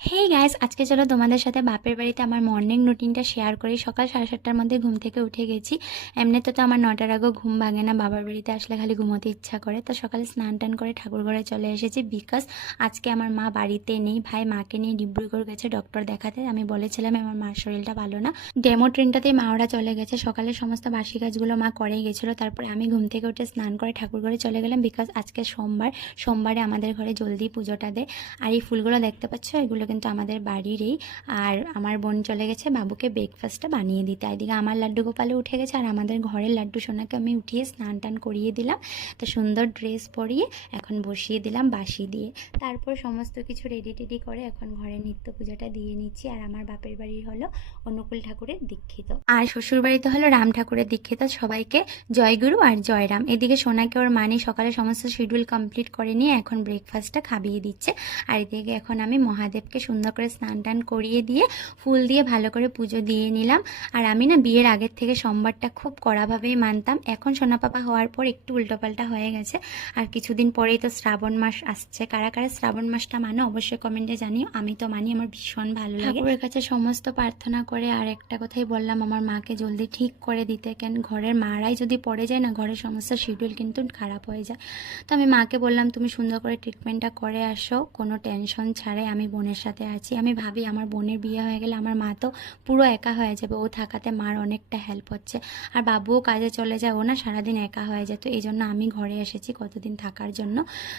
Hey guys, আজকে চলো তোমাদের সাথে বাপের বাড়িতে আমার মর্নিং রুটিনটা শেয়ার করি। সকাল 7:30টার মধ্যে ঘুম থেকে উঠে গেছি। এমনিতে তো আমার 9টার আগেও ঘুম ভাঙে না, বাবার বাড়িতে আসলে খালি ঘুমোতে ইচ্ছা করে। তো সকালে স্নান টান করে ঠাকুর ঘরে চলে এসেছি, বিকজ আজকে আমার মা বাড়িতে নেই। ভাই মাকে নিয়ে ডিব্রুগড় গেছে ডক্টর দেখাতে। আমি বলেছিলাম আমার মার শরীরটা ভালো না। ডেমো ট্রেনটাতেই মা ওরা চলে গেছে। সকালে সমস্ত বাসি কাজগুলো মা করেই গেছিলো। তারপরে আমি ঘুম থেকে উঠে স্নান করে ঠাকুর ঘরে চলে গেলাম, বিকজ আজকে সোমবারে আমাদের ঘরে জলদি পুজোটা দেয়। আর এই ফুলগুলো দেখতে পাচ্ছ, এগুলো কিন্তু আমাদের বাড়িরই। আর আমার বোন চলে গেছে বাবুকে ব্রেকফাস্টটা বানিয়ে দিতে। এদিকে আমার লাড্ডু গোপালও উঠে গেছে, আর আমাদের ঘরের লাড্ডু সোনাকে আমি উঠিয়ে স্নান টান করিয়ে দিলাম। তো সুন্দর ড্রেস পরিয়ে এখন বসিয়ে দিলাম বাসি দিয়ে। তারপর সমস্ত কিছু রেডি টেডি করে এখন ঘরে নিত্য পূজাটা দিয়ে নিচ্ছি। আর আমার বাপের বাড়ি হলো অনুকূল ঠাকুরের দীক্ষিত, আর শ্বশুর বাড়িতে হলো রাম ঠাকুরের দীক্ষিত। সবাইকে জয়গুরু আর জয়রাম। এদিকে সোনাকে ওর মানি সকালে সমস্ত শিডিউল কমপ্লিট করে নিয়ে এখন ব্রেকফাস্টটা খাইয়ে দিচ্ছে। আর এদিকে এখন আমি মহাদেবকে সুন্দর করে স্নান টান করিয়ে দিয়ে ফুল দিয়ে ভালো করে পুজো দিয়ে নিলাম। আর আমি না বিয়ের আগের থেকে সোমবারটা খুব কড়াভাবেই মানতাম। এখন সোনা পাপা হওয়ার পর একটু উল্টোপাল্টা হয়ে গেছে। আর কিছুদিন পরেই তো শ্রাবণ মাস আসছে। কারা কারা শ্রাবণ মাসটা মানো অবশ্যই কমেন্টে জানিও। আমি তো মানি, আমার ভীষণ ভালো লাগে। ঠাকুরের কাছে সমস্ত প্রার্থনা করে আর একটা কথাই বললাম, আমার মাকে জলদি ঠিক করে দিতে। কেন ঘরের মারাই যদি পড়ে যায় না, ঘরের সমস্ত শিডিউল কিন্তু খারাপ হয়ে যায়। তো আমি মাকে বললাম তুমি সুন্দর করে ট্রিটমেন্টটা করে আসো, কোনো টেনশন ছাড়াই। আমি বোনের সাথে আছি। আমি ভাবি আমার বোনের বিয়ে হয়ে গেলে আমার মা তো পুরো একা হয়ে যাবে, ও থাকাতে মার অনেকটা হেল্প হচ্ছে। আর বাবুও কাজে চলে যায়, ও না সারাদিন একা হয়ে যায়। তো এই জন্য আমি ঘরে এসেছি কতদিন থাকার জন্য।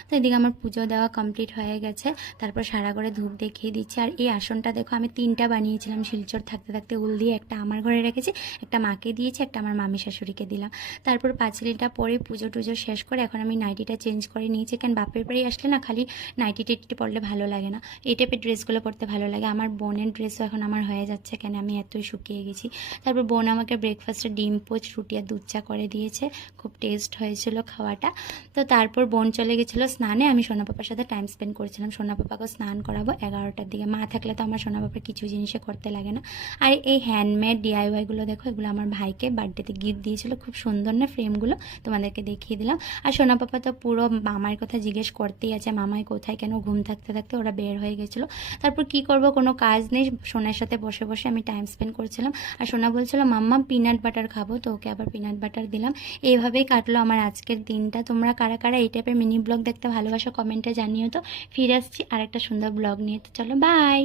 তো এদিকে আমার পুজো দেওয়া কমপ্লিট হয়ে গেছে। তারপর সারা করে ধূপ দেখিয়ে দিচ্ছি। আর এই আসনটা দেখো, আমি 3টা বানিয়েছিলাম শিলচর থাকতে থাকতে উল দিয়ে। একটা আমার ঘরে রেখেছি, একটা মাকে দিয়েছি, একটা আমার মামি শাশুড়িকে দিলাম। তারপর পাঁচিলটা পরে পুজো টুজো শেষ করে এখন আমি নাইটিটা চেঞ্জ করে নিয়েছি। কেন বাপের বাড়ি আসলে না খালি নাইটি টিটি পরলে ভালো লাগে না, এই টাইপের ড্রেসগুলো পরতে ভালো লাগে। আমার বোনের ড্রেসও এখন আমার হয়ে যাচ্ছে, কেন আমি এতই শুকিয়ে গেছি। তারপর বোন আমাকে ব্রেকফাস্টে ডিম পোচ রুটি আর দুধ চা করে দিয়েছে, খুব টেস্ট হয়েছিল খাওয়াটা। তো তারপর বোন চলে গেছিলো স্নানে, আমি সোনা পাপার সাথে টাইম স্পেন্ড করছিলাম। সোনা পাপাকে স্নান করাবো 11টার দিকে। মা থাকলে তো আমার সোনা পাপার কিছু জিনিসে করতে লাগে না। আর এই হ্যান্ডমেড ডিআইওয়াইগুলো দেখো, এগুলো আমার ভাইকে বার্থডেতে গিফট দিয়েছিল। খুব সুন্দর না ফ্রেমগুলো, তোমাদেরকে দেখিয়ে দিলাম। আর সোনা পাপা তো পুরো মামার কথা জিজ্ঞেস করতেই আছে, মামাই কোথায়, কেন ঘুম থাকতে থাকতে ওরা বের হয়ে গেছিলো। তারপর কি করব, কোনো কাজ নেই, সোনার সাথে বসে বসে আমি টাইম স্পেন্ড করছিলাম। আর সোনা বলছিল মাম্মা পিনাট বাটার খাবো, তো ওকে আবার পিনাট বাটার দিলাম। এইভাবেই কাটলো আমার আজকের দিনটা। তোমরা কারা কারা এই টাইপের মিনি ব্লগ দেখতে ভালোবাসো কমেন্টে জানিও। তো ফিরে আসছি আর একটা সুন্দর ব্লগ নিয়ে। তো চলো বাই।